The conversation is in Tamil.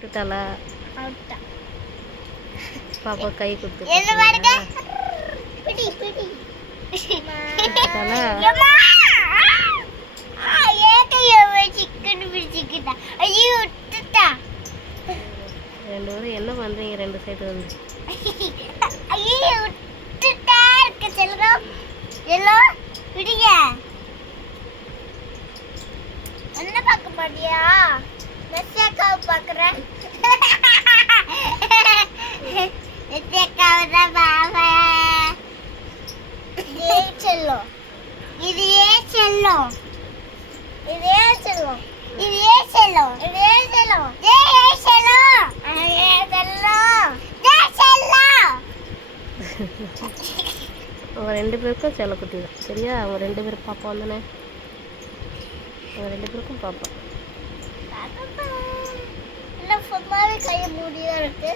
விட்டுட்டாளா? பாப்பா கை கொடுத்து ரெண்டு பேரும் என்ன பண்றீங்க? ரெண்டு சைடு வந்து என்ன பார்க்க மாட்டியா? மெஸ்ஸேக்காவை பார்க்குறேன். மெஸ்ஸேக்காவை தான் பார்ப்பேன். இதே செல்லும், இதே செல்லும், இதே செல்லும், இதே செல்லும், இதே செல்லும், இதே செல்லும், இதே செல்லும், இதே செல்லும். அவங்க ரெண்டு பேருக்கும் செல்லக்குட்டி தான். சரியா? அவங்க ரெண்டு பேரும் பாப்பா வந்தானே, அவங்க ரெண்டு பேருக்கும் பாப்பா. என்ன சும்மாவே கையை மூடிதான் இருக்கு.